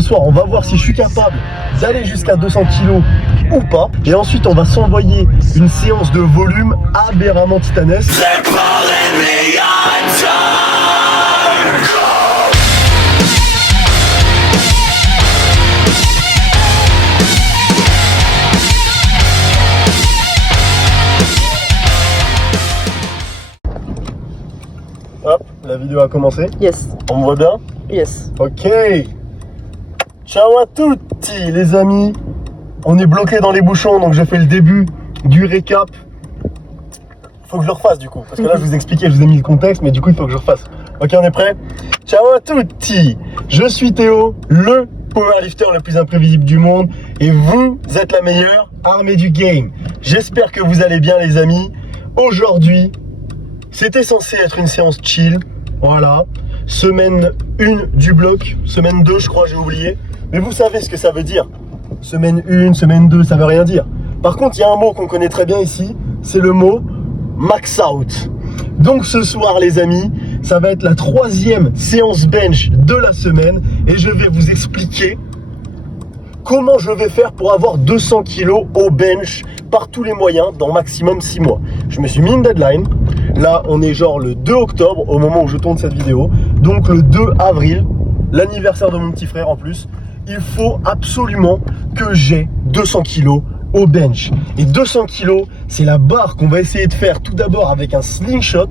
ce soir, on va voir si je suis capable d'aller jusqu'à 200 kg ou pas. Et ensuite, on va s'envoyer une séance de volume aberramment titanesque. Hop, la vidéo a commencé. Yes. On me voit bien? Yes. Ok. Ciao à tutti les amis. On est bloqué dans les bouchons, donc je fais le début du récap. Faut que je le refasse du coup, parce que là je vous expliquais, je vous ai mis le contexte, mais du coup il faut que je refasse. Ok, on est prêt? Ciao à tutti. Je suis Théo, le powerlifter le plus imprévisible du monde, et vous êtes la meilleure armée du game. J'espère que vous allez bien les amis. Aujourd'hui, c'était censé être une séance chill, voilà. Semaine 1 du bloc, semaine 2 je crois, j'ai oublié. Mais vous savez ce que ça veut dire. Semaine 1, semaine 2, ça veut rien dire. Par contre, il y a un mot qu'on connaît très bien ici, c'est le mot max out. Donc ce soir les amis, ça va être la 3e séance bench de la semaine et je vais vous expliquer comment je vais faire pour avoir 200 kg au bench par tous les moyens dans maximum 6 mois. Je me suis mis une deadline. Là, on est genre le 2 octobre au moment où je tourne cette vidéo. Donc le 2 avril, l'anniversaire de mon petit frère en plus, il faut absolument que j'ai 200 kg au bench. Et 200 kg, c'est la barre qu'on va essayer de faire tout d'abord avec un slingshot.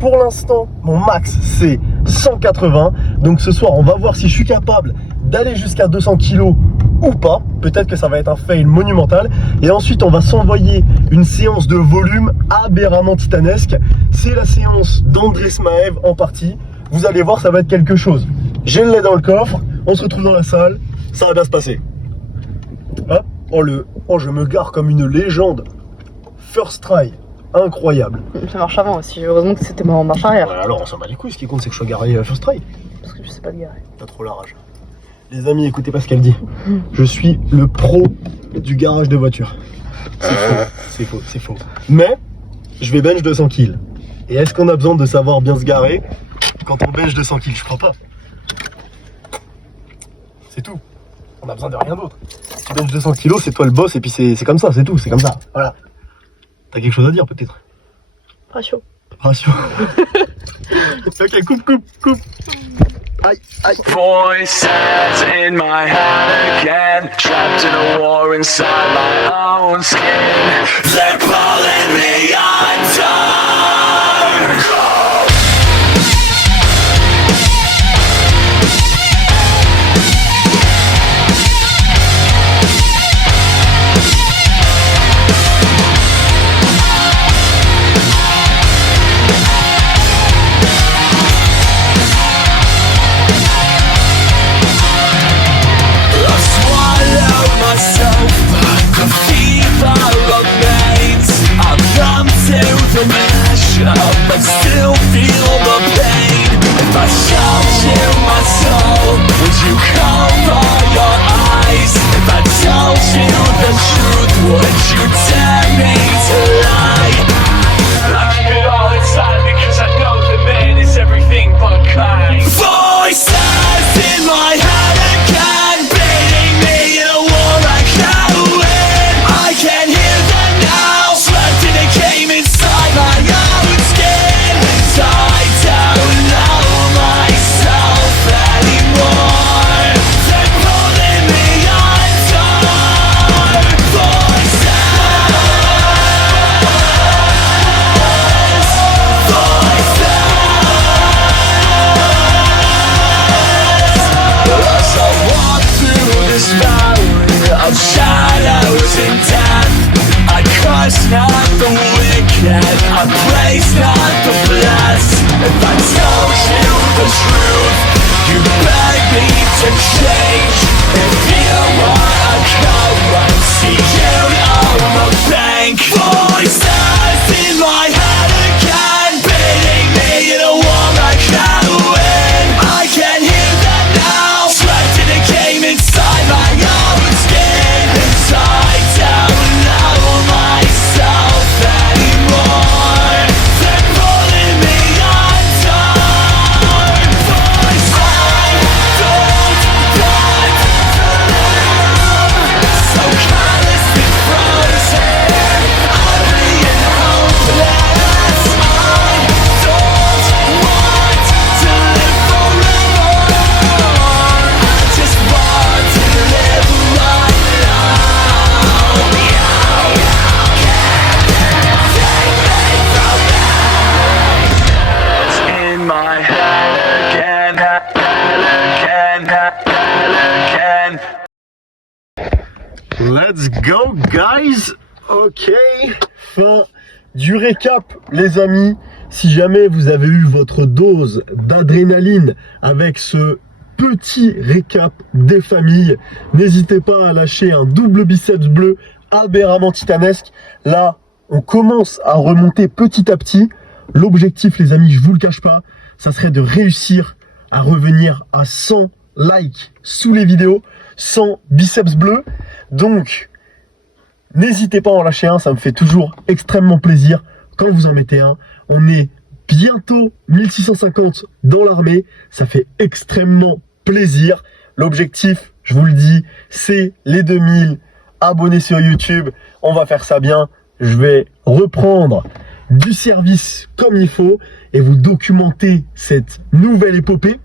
Pour l'instant, mon max, c'est 180. Donc ce soir, on va voir si je suis capable d'aller jusqu'à 200 kg ou pas. Peut-être que ça va être un fail monumental. Et ensuite, on va s'envoyer une séance de volume aberramment titanesque. C'est la séance d'André Smaev en partie. Vous allez voir, ça va être quelque chose. J'ai le lait dans le coffre. On se retrouve dans la salle. Ça va bien se passer. Hop. Oh, je me gare comme une légende. First try. Incroyable. Ça marche avant aussi. Heureusement que c'était en marche arrière. Ouais, alors, on s'en bat les couilles. Ce qui compte, c'est que je sois garé first try. Parce que je sais pas le garer. Pas trop la rage. Les amis, écoutez pas ce qu'elle dit. Je suis le pro du garage de voiture. C'est faux, c'est faux. Mais, je vais bench 200 kills. Et est-ce qu'on a besoin de savoir bien se garer quand on bench 200 kills? Je crois pas. C'est tout. On a besoin de rien d'autre. Tu bench 200 kilos, c'est toi le boss et puis c'est comme ça, c'est tout, c'est comme ça. Voilà. T'as quelque chose à dire peut-être? Ratio. Ratio. Ok, coupe. Aïe. Voices in my head again, trapped in a war inside my own skin. They're pulling me undone. The mashup, but still again. Let's go, guys. Ok, fin du récap, les amis. Si jamais vous avez eu votre dose d'adrénaline avec ce petit récap des familles, n'hésitez pas à lâcher un double biceps bleu aberramment titanesque. Là, on commence à remonter petit à petit. L'objectif, les amis, je vous le cache pas, ça serait de réussir à revenir à 100 likes sous les vidéos, 100 biceps bleus. Donc, n'hésitez pas à en lâcher un, ça me fait toujours extrêmement plaisir quand vous en mettez un. On est bientôt 1650 dans l'armée, ça fait extrêmement plaisir. L'objectif, je vous le dis, c'est les 2000 abonnés sur YouTube. On va faire ça bien. Je vais reprendre du service comme il faut et vous documenter cette nouvelle épopée.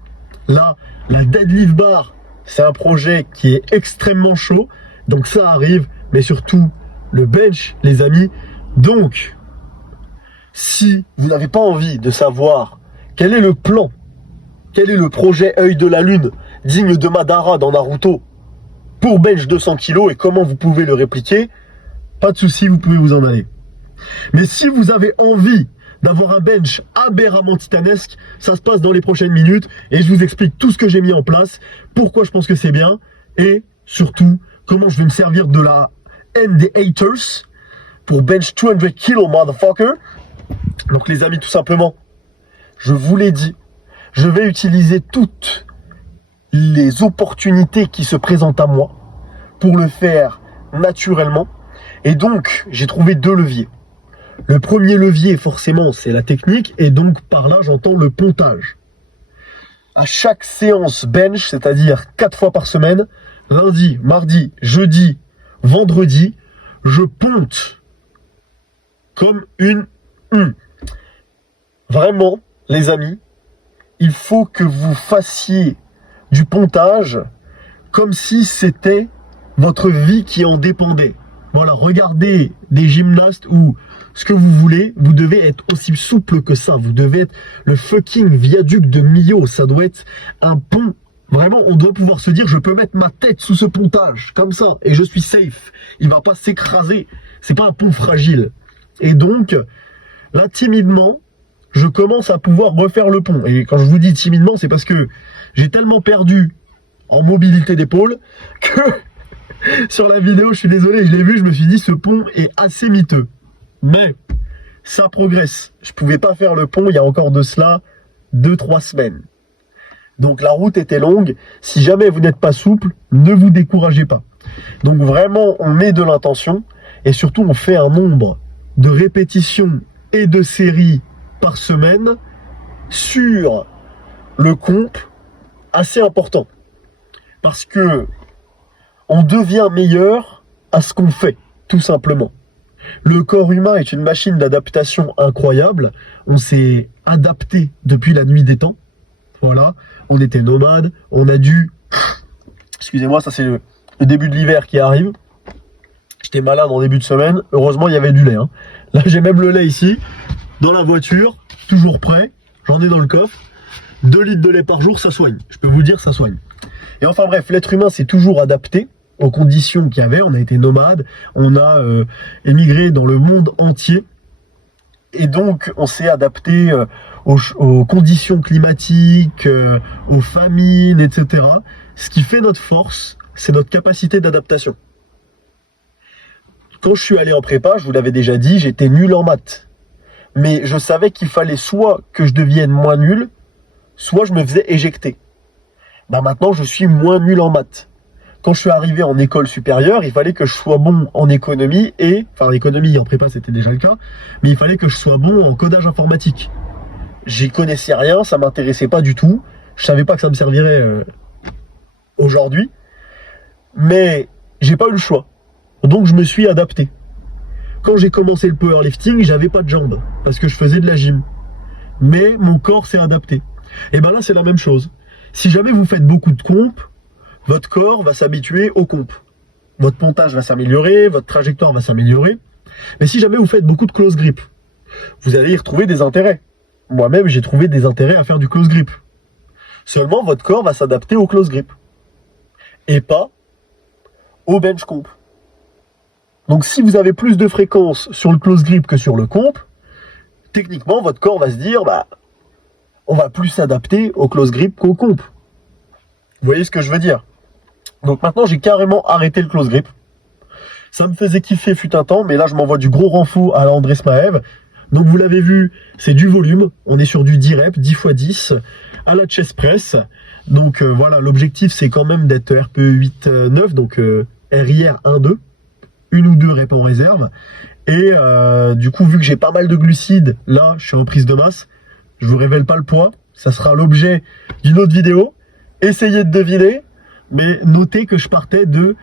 Là, la deadlift bar, c'est un projet qui est extrêmement chaud. Donc ça arrive, mais surtout le bench, les amis. Donc, si vous n'avez pas envie de savoir quel est le plan, quel est le projet œil de la lune digne de Madara dans Naruto pour bench 200 kg et comment vous pouvez le répliquer, pas de souci, vous pouvez vous en aller. Mais si vous avez envie d'avoir un bench aberramment titanesque, ça se passe dans les prochaines minutes et je vous explique tout ce que j'ai mis en place, pourquoi je pense que c'est bien et surtout comment je vais me servir de la haine des haters pour bench 200 kg, motherfucker. Donc les amis, tout simplement, je vous l'ai dit, je vais utiliser toutes les opportunités qui se présentent à moi pour le faire naturellement. Et donc, j'ai trouvé deux leviers. Le premier levier, forcément, c'est la technique. Et donc, par là, j'entends le pontage. À chaque séance bench, c'est-à-dire 4 fois par semaine, lundi, mardi, jeudi, vendredi, je ponte comme une... Vraiment, les amis, il faut que vous fassiez du pontage comme si c'était votre vie qui en dépendait. Voilà, regardez des gymnastes ou ce que vous voulez, vous devez être aussi souple que ça. Vous devez être le fucking viaduc de Millau. Ça doit être un pont. Vraiment, on doit pouvoir se dire, je peux mettre ma tête sous ce pontage, comme ça, et je suis safe. Il va pas s'écraser. C'est pas un pont fragile. Et donc, là, timidement, je commence à pouvoir refaire le pont. Et quand je vous dis timidement, c'est parce que j'ai tellement perdu en mobilité d'épaule que sur la vidéo, je suis désolé, je l'ai vu, je me suis dit, ce pont est assez miteux. Mais ça progresse. Je pouvais pas faire le pont il y a encore de cela 2-3 semaines. Donc la route était longue. Si jamais vous n'êtes pas souple, ne vous découragez pas. Donc vraiment, on met de l'intention et surtout, on fait un nombre de répétitions et de séries par semaine sur le comp assez important. Parce que on devient meilleur à ce qu'on fait, tout simplement. Le corps humain est une machine d'adaptation incroyable. On s'est adapté depuis la nuit des temps. Voilà, on était nomades, on a dû... Excusez-moi, ça c'est le début de l'hiver qui arrive. J'étais malade en début de semaine. Heureusement, il y avait du lait. Là, j'ai même le lait ici, dans la voiture, toujours prêt. J'en ai dans le coffre. 2 litres de lait par jour, ça soigne. Je peux vous dire, ça soigne. Et enfin bref, l'être humain s'est toujours adapté aux conditions qu'il y avait. On a été nomades, on a émigré dans le monde entier. Et donc, on s'est adapté aux conditions climatiques, aux famines, etc. Ce qui fait notre force, c'est notre capacité d'adaptation. Quand je suis allé en prépa, je vous l'avais déjà dit, j'étais nul en maths. Mais je savais qu'il fallait soit que je devienne moins nul, soit je me faisais éjecter. Maintenant, je suis moins nul en maths. Quand je suis arrivé en école supérieure, il fallait que je sois bon en économie enfin, l'économie en prépa, c'était déjà le cas, mais il fallait que je sois bon en codage informatique. J'y connaissais rien, ça m'intéressait pas du tout. Je savais pas que ça me servirait aujourd'hui. Mais j'ai pas eu le choix. Donc, je me suis adapté. Quand j'ai commencé le powerlifting, j'avais pas de jambes parce que je faisais de la gym. Mais mon corps s'est adapté. Et ben là, c'est la même chose. Si jamais vous faites beaucoup de comptes, votre corps va s'habituer aux comptes. Votre pontage va s'améliorer, votre trajectoire va s'améliorer. Mais si jamais vous faites beaucoup de close grip, vous allez y retrouver des intérêts. Moi-même, j'ai trouvé des intérêts à faire du close grip. Seulement, votre corps va s'adapter au close grip. et pas au bench comp. Donc si vous avez plus de fréquence sur le close grip que sur le comp, techniquement votre corps va se dire bah on va plus s'adapter au close grip qu'au comp. Vous voyez ce que je veux dire? Donc maintenant j'ai carrément arrêté le close grip. Ça me faisait kiffer fut un temps, mais là je m'envoie du gros renfort à la André Smaev. Donc vous l'avez vu, c'est du volume, on est sur du 10 reps, 10 x 10 à la chest press. Donc voilà, l'objectif c'est quand même d'être RPE 8-9, donc RIR 1-2, une ou deux reps en réserve. Et du coup, vu que j'ai pas mal de glucides, là je suis en prise de masse, je vous révèle pas le poids, ça sera l'objet d'une autre vidéo. Essayez de deviner, mais notez que je partais de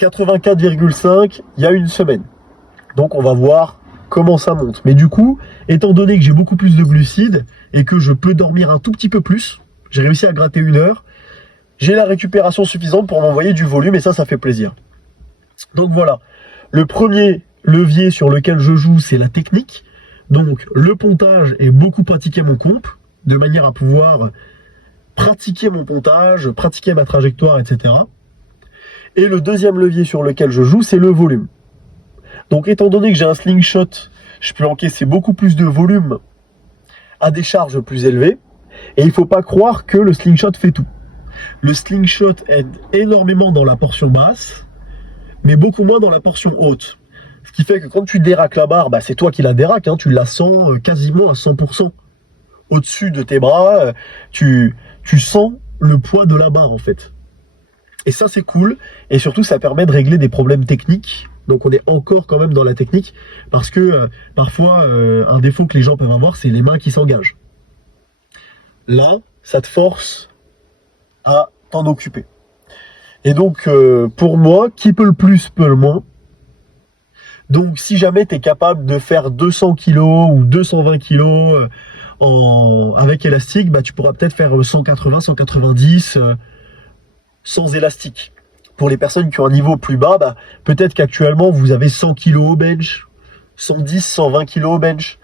84,5 il y a une semaine. Donc on va voir comment ça monte. Mais du coup, étant donné que j'ai beaucoup plus de glucides et que je peux dormir un tout petit peu plus, j'ai réussi à gratter 1 heure, j'ai la récupération suffisante pour m'envoyer du volume et ça fait plaisir. Donc voilà, le premier levier sur lequel je joue, c'est la technique. Donc le pontage et beaucoup pratiquer mon comp, de manière à pouvoir pratiquer mon pontage, pratiquer ma trajectoire, etc. Et le deuxième levier sur lequel je joue, c'est le volume. Donc étant donné que j'ai un slingshot, je peux encaisser beaucoup plus de volume à des charges plus élevées. Et il ne faut pas croire que le slingshot fait tout. Le slingshot aide énormément dans la portion basse, mais beaucoup moins dans la portion haute. Ce qui fait que quand tu déraques la barre, bah c'est toi qui la déraques, hein, tu la sens quasiment à 100%. Au-dessus de tes bras, tu sens le poids de la barre en fait. Et ça c'est cool, et surtout ça permet de régler des problèmes techniques. Donc on est encore quand même dans la technique, parce que parfois un défaut que les gens peuvent avoir, c'est les mains qui s'engagent. Là, ça te force à t'en occuper. Et donc pour moi, qui peut le plus, peut le moins. Donc si jamais tu es capable de faire 200 kg ou 220 kg avec élastique, bah, tu pourras peut-être faire 180, 190 sans élastique. Pour les personnes qui ont un niveau plus bas, bah, peut-être qu'actuellement vous avez 100 kg au bench, 110, 120 kg au bench.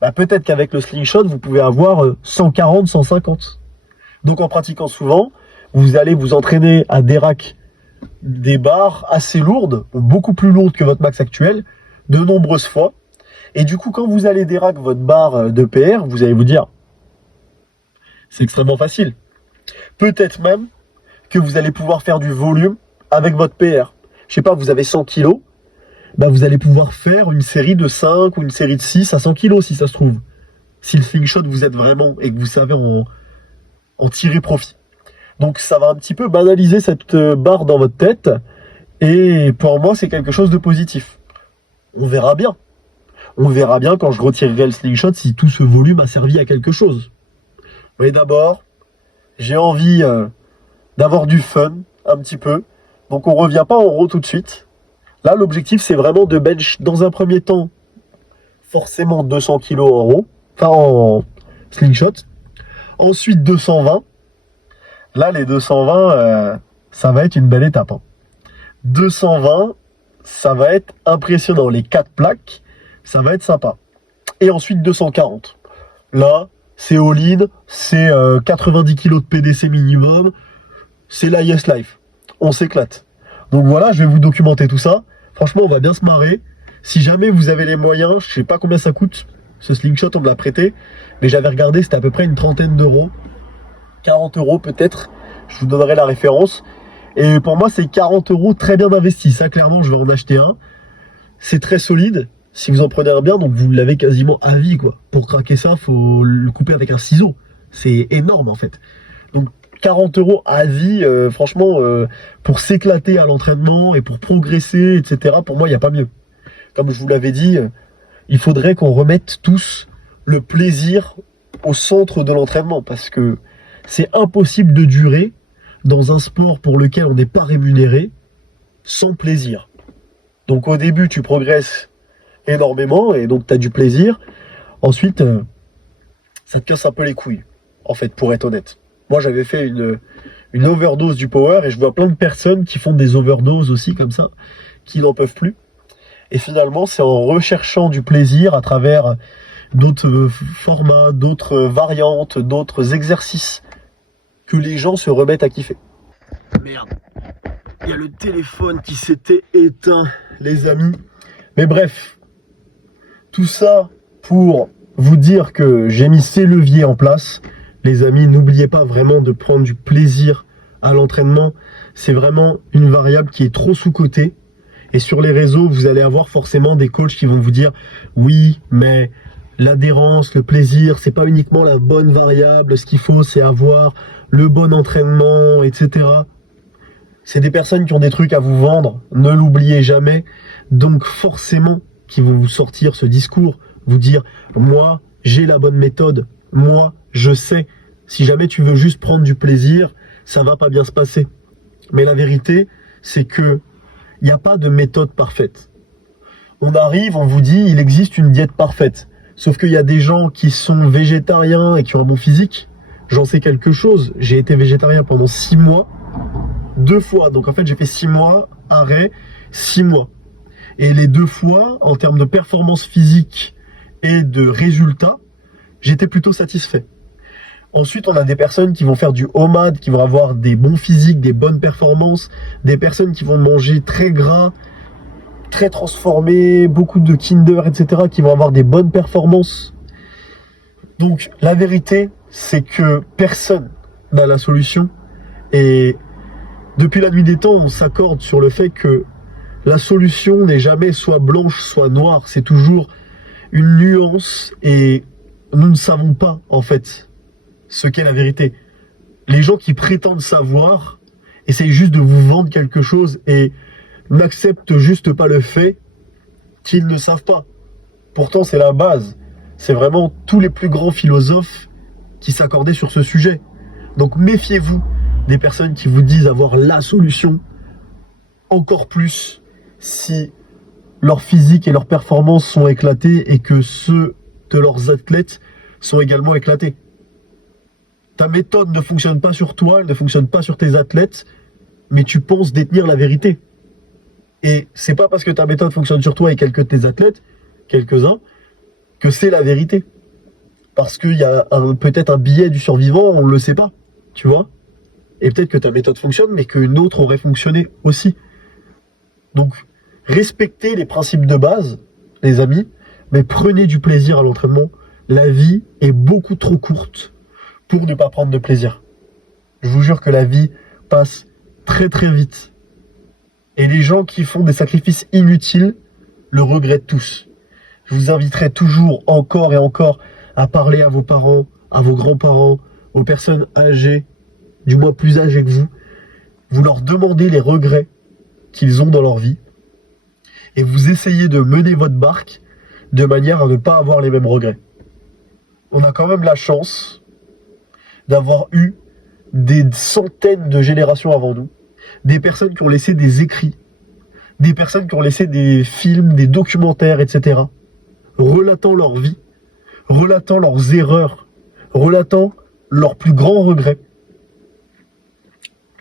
Bah, peut-être qu'avec le slingshot, vous pouvez avoir 140, 150. Donc en pratiquant souvent, vous allez vous entraîner à des racks, des barres assez lourdes, beaucoup plus lourdes que votre max actuel, de nombreuses fois. Et du coup, quand vous allez dérack votre barre de PR, vous allez vous dire, c'est extrêmement facile. Peut-être même que vous allez pouvoir faire du volume avec votre PR. Je sais pas, vous avez 100 kg, bah vous allez pouvoir faire une série de 5 ou une série de 6 à 100 kg si ça se trouve. Si le slingshot vous aide vraiment et que vous savez en tirer profit. Donc ça va un petit peu banaliser cette barre dans votre tête. Et pour moi, c'est quelque chose de positif. On verra bien. On verra bien quand je retirerai le slingshot si tout ce volume a servi à quelque chose. Mais d'abord, j'ai envie d'avoir du fun un petit peu. Donc on revient pas en row tout de suite. Là, l'objectif, c'est vraiment de bench dans un premier temps, forcément 200 kg en row, enfin en slingshot. Ensuite 220. Là, les 220, ça va être une belle étape. 220, ça va être impressionnant. Les 4 plaques, ça va être sympa. Et ensuite 240. Là, c'est all-in, c'est 90 kg de PDC minimum. C'est la Yes Life. On s'éclate. Donc voilà, je vais vous documenter tout ça. Franchement, on va bien se marrer. Si jamais vous avez les moyens, je sais pas combien ça coûte. Ce slingshot, on me l'a prêté. Mais j'avais regardé, c'était à peu près une trentaine d'euros. 40 euros peut-être. Je vous donnerai la référence. Et pour moi, c'est 40 euros très bien investis. Ça, clairement, je vais en acheter un. C'est très solide. Si vous en prenez un bien, donc vous l'avez quasiment à vie, quoi. Pour craquer ça, faut le couper avec un ciseau. C'est énorme, en fait. Donc, 40 euros à vie, franchement, pour s'éclater à l'entraînement et pour progresser, etc. Pour moi, il n'y a pas mieux. Comme je vous l'avais dit, il faudrait qu'on remette tous le plaisir au centre de l'entraînement, parce que c'est impossible de durer dans un sport pour lequel on n'est pas rémunéré sans plaisir. Donc au début, tu progresses énormément et donc tu as du plaisir. Ensuite, ça te casse un peu les couilles, en fait, pour être honnête. Moi, j'avais fait une overdose du power et je vois plein de personnes qui font des overdoses aussi comme ça, qui n'en peuvent plus. Et finalement, c'est en recherchant du plaisir à travers d'autres formats, d'autres variantes, d'autres exercices que les gens se remettent à kiffer. Merde. Il y a le téléphone qui s'était éteint, les amis. Mais bref, tout ça pour vous dire que j'ai mis ces leviers en place. Les amis, n'oubliez pas vraiment de prendre du plaisir à l'entraînement. C'est vraiment une variable qui est trop sous-cotée. Et sur les réseaux, vous allez avoir forcément des coachs qui vont vous dire « Oui, mais l'adhérence, le plaisir, c'est pas uniquement la bonne variable. Ce qu'il faut, c'est avoir le bon entraînement, etc. » C'est des personnes qui ont des trucs à vous vendre, ne l'oubliez jamais. Donc forcément, qui vont vous sortir ce discours, vous dire « Moi, j'ai la bonne méthode. Moi, je sais. Si jamais tu veux juste prendre du plaisir, ça va pas bien se passer. » Mais la vérité, c'est que il n'y a pas de méthode parfaite. On arrive, on vous dit, il existe une diète parfaite. Sauf qu'il y a des gens qui sont végétariens et qui ont un bon physique. J'en sais quelque chose. J'ai été végétarien pendant 6 mois. 2 fois. Donc en fait, j'ai fait 6 mois, arrêt, 6 mois. Et les 2 fois, en termes de performance physique et de résultats, j'étais plutôt satisfait. Ensuite, on a des personnes qui vont faire du OMAD, qui vont avoir des bons physiques, des bonnes performances, des personnes qui vont manger très gras, très transformé, beaucoup de Kinder, etc., qui vont avoir des bonnes performances. Donc, la vérité, c'est que personne n'a la solution. Et depuis la nuit des temps, on s'accorde sur le fait que la solution n'est jamais soit blanche, soit noire. C'est toujours une nuance et nous ne savons pas, en fait, ce qu'est la vérité. Les gens qui prétendent savoir essayent juste de vous vendre quelque chose et n'acceptent juste pas le fait qu'ils ne savent pas. Pourtant, c'est la base. C'est vraiment tous les plus grands philosophes qui s'accordaient sur ce sujet. Donc méfiez-vous des personnes qui vous disent avoir la solution, encore plus si leur physique et leurs performances sont éclatées et que ceux de leurs athlètes sont également éclatés. Ta méthode ne fonctionne pas sur toi, elle ne fonctionne pas sur tes athlètes, mais tu penses détenir la vérité. Et c'est pas parce que ta méthode fonctionne sur toi et quelques de tes athlètes, quelques-uns, que c'est la vérité. Parce qu'il y a peut-être un biais du survivant, on ne le sait pas, tu vois. Et peut-être que ta méthode fonctionne, mais qu'une autre aurait fonctionné aussi. Donc, respectez les principes de base, les amis, mais prenez du plaisir à l'entraînement. La vie est beaucoup trop courte pour ne pas prendre de plaisir. Je vous jure que la vie passe très très vite. Et les gens qui font des sacrifices inutiles le regrettent tous. Je vous inviterai toujours encore et encore à parler à vos parents, à vos grands-parents, aux personnes âgées, du moins plus âgées que vous. Vous leur demandez les regrets qu'ils ont dans leur vie et vous essayez de mener votre barque de manière à ne pas avoir les mêmes regrets. On a quand même la chance d'avoir eu des centaines de générations avant nous, des personnes qui ont laissé des écrits, des personnes qui ont laissé des films, des documentaires, etc., relatant leur vie, relatant leurs erreurs, relatant leurs plus grands regrets.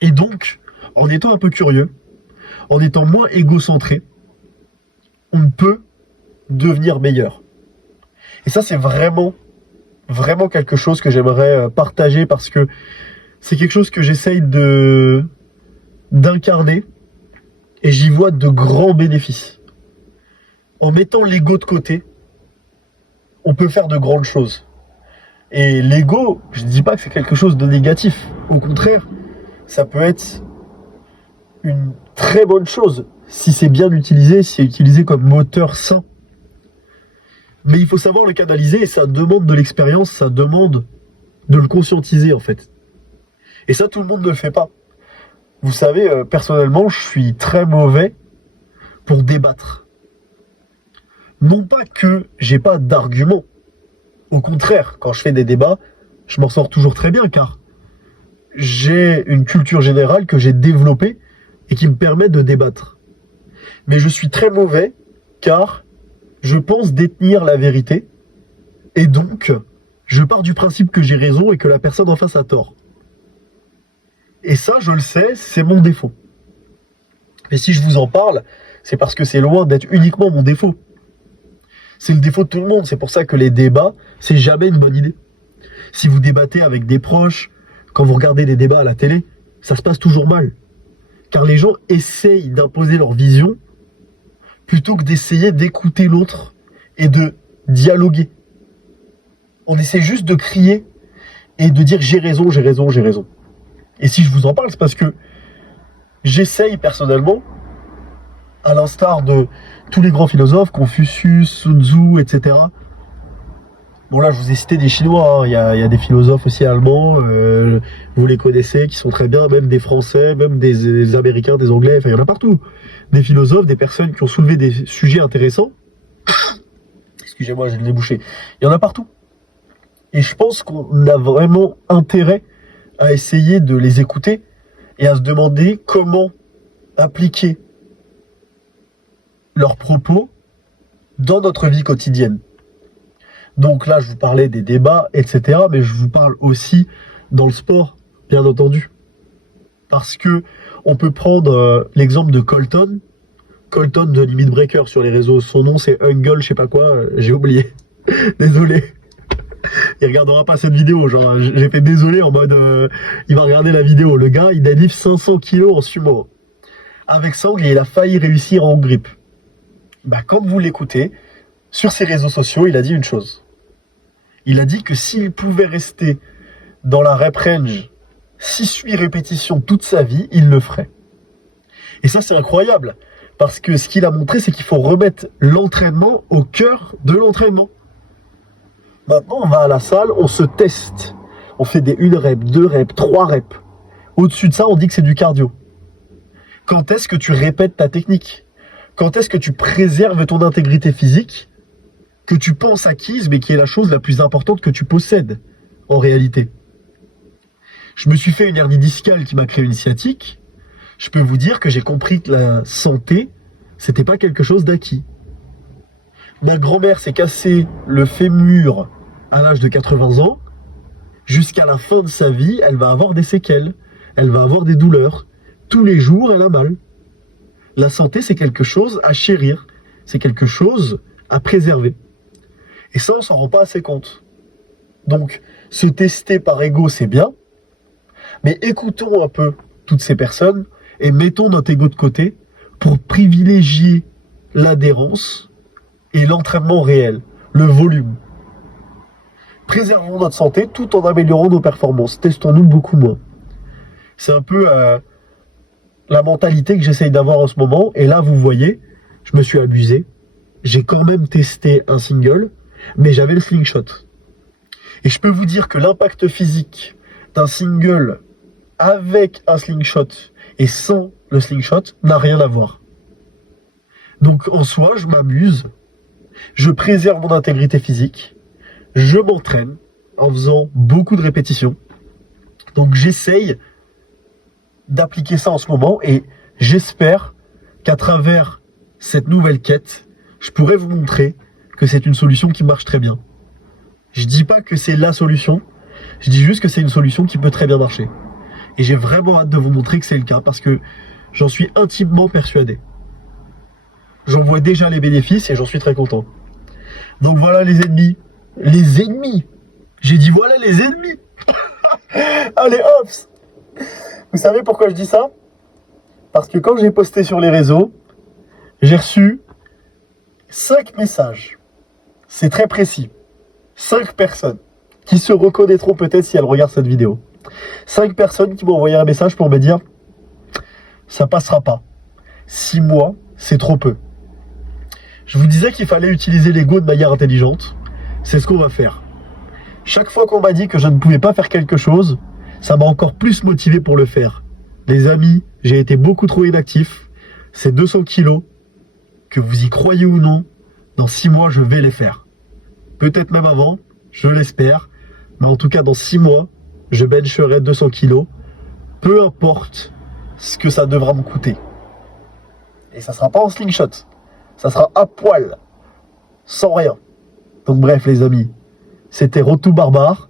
Et donc, en étant un peu curieux, en étant moins égocentré, on peut devenir meilleur. Et ça, c'est vraiment quelque chose que j'aimerais partager parce que c'est quelque chose que j'essaye d'incarner et j'y vois de grands bénéfices. En mettant l'ego de côté, on peut faire de grandes choses. Et l'ego, je ne dis pas que c'est quelque chose de négatif. Au contraire, ça peut être une très bonne chose si c'est bien utilisé, si c'est utilisé comme moteur sain. Mais il faut savoir le canaliser et ça demande de l'expérience, ça demande de le conscientiser en fait. Et ça, tout le monde ne le fait pas. Vous savez, personnellement, je suis très mauvais pour débattre. Non pas que j'ai pas d'arguments. Au contraire, quand je fais des débats, je m'en sors toujours très bien car j'ai une culture générale que j'ai développée et qui me permet de débattre. Mais je suis très mauvais car je pense détenir la vérité et donc je pars du principe que j'ai raison et que la personne en face a tort. Et ça, je le sais, c'est mon défaut. Et si je vous en parle, c'est parce que c'est loin d'être uniquement mon défaut. C'est le défaut de tout le monde, c'est pour ça que les débats, c'est jamais une bonne idée. Si vous débattez avec des proches, quand vous regardez des débats à la télé, ça se passe toujours mal. Car les gens essayent d'imposer leur vision plutôt que d'essayer d'écouter l'autre et de dialoguer. On essaie juste de crier et de dire j'ai raison, j'ai raison, j'ai raison. Et si je vous en parle, c'est parce que j'essaye personnellement, à l'instar de tous les grands philosophes, Confucius, Sun Tzu, etc. Bon là, je vous ai cité des Chinois, hein. Il y a des philosophes aussi allemands, vous les connaissez, qui sont très bien, même des Français, même des Américains, des Anglais, enfin il y en a partout. Des philosophes, des personnes qui ont soulevé des sujets intéressants. Excusez-moi, j'ai le nez bouché. Il y en a partout. Et je pense qu'on a vraiment intérêt à essayer de les écouter et à se demander comment appliquer leurs propos dans notre vie quotidienne. Donc là, je vous parlais des débats, etc. Mais je vous parle aussi dans le sport, bien entendu. Parce que on peut prendre l'exemple de Colton de Limit Breaker sur les réseaux. Son nom, c'est Ungle, je sais pas quoi, j'ai oublié. Désolé. Il regardera pas cette vidéo, genre j'ai fait désolé en mode il va regarder la vidéo. Le gars, il délivre 500 kilos en sumo. Avec sangle, il a failli réussir en grip. Bah, quand vous l'écoutez, sur ses réseaux sociaux, il a dit une chose. Il a dit que s'il pouvait rester dans la rep range 6-8 répétitions toute sa vie, il le ferait. Et ça, c'est incroyable. Parce que ce qu'il a montré, c'est qu'il faut remettre l'entraînement au cœur de l'entraînement. Maintenant, on va à la salle, on se teste. On fait des 1 rep, 2 reps, 3 reps. Au-dessus de ça, on dit que c'est du cardio. Quand est-ce que tu répètes ta technique? Quand est-ce que tu préserves ton intégrité physique, que tu penses acquise, mais qui est la chose la plus importante que tu possèdes, en réalité? Je me suis fait une hernie discale qui m'a créé une sciatique. Je peux vous dire que j'ai compris que la santé, c'était pas quelque chose d'acquis. Ma grand-mère s'est cassé le fémur à l'âge de 80 ans. Jusqu'à la fin de sa vie, elle va avoir des séquelles. Elle va avoir des douleurs. Tous les jours, elle a mal. La santé, c'est quelque chose à chérir. C'est quelque chose à préserver. Et ça, on s'en rend pas assez compte. Donc, se tester par ego, c'est bien. Mais écoutons un peu toutes ces personnes et mettons notre ego de côté pour privilégier l'adhérence et l'entraînement réel, le volume. Préservons notre santé tout en améliorant nos performances. Testons-nous beaucoup moins. C'est un peu la mentalité que j'essaye d'avoir en ce moment. Et là, vous voyez, je me suis abusé. J'ai quand même testé un single, mais j'avais le slingshot. Et je peux vous dire que l'impact physique d'un single avec un slingshot et sans le slingshot n'a rien à voir. Donc en soi, je m'amuse. Je préserve mon intégrité physique, je m'entraîne en faisant beaucoup de répétitions. Donc j'essaye d'appliquer ça en ce moment et j'espère qu'à travers cette nouvelle quête, je pourrai vous montrer que c'est une solution qui marche très bien. Je dis pas que c'est la solution, je dis juste que c'est une solution qui peut très bien marcher. Et j'ai vraiment hâte de vous montrer que c'est le cas parce que j'en suis intimement persuadé. J'en vois déjà les bénéfices et j'en suis très content. Donc voilà les ennemis. Les ennemis. J'ai dit voilà les ennemis. Allez hop. Vous savez pourquoi je dis ça? Parce que quand j'ai posté sur les réseaux, j'ai reçu 5 messages. C'est très précis. 5 personnes qui se reconnaîtront peut-être si elles regardent cette vidéo. 5 personnes qui m'ont envoyé un message pour me dire ça passera pas. 6 mois, c'est trop peu. Je vous disais qu'il fallait utiliser l'ego de manière intelligente. C'est ce qu'on va faire. Chaque fois qu'on m'a dit que je ne pouvais pas faire quelque chose, ça m'a encore plus motivé pour le faire. Les amis, j'ai été beaucoup trop inactif. Ces 200 kilos, que vous y croyez ou non, dans 6 mois, je vais les faire. Peut-être même avant, je l'espère. Mais en tout cas, dans 6 mois, je bencherai 200 kilos. Peu importe ce que ça devra me coûter. Et ça sera pas en slingshot. Ça sera à poil. Sans rien. Donc bref les amis. C'était Road2 Barbare.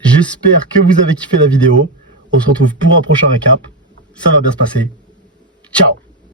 J'espère que vous avez kiffé la vidéo. On se retrouve pour un prochain récap. Ça va bien se passer. Ciao.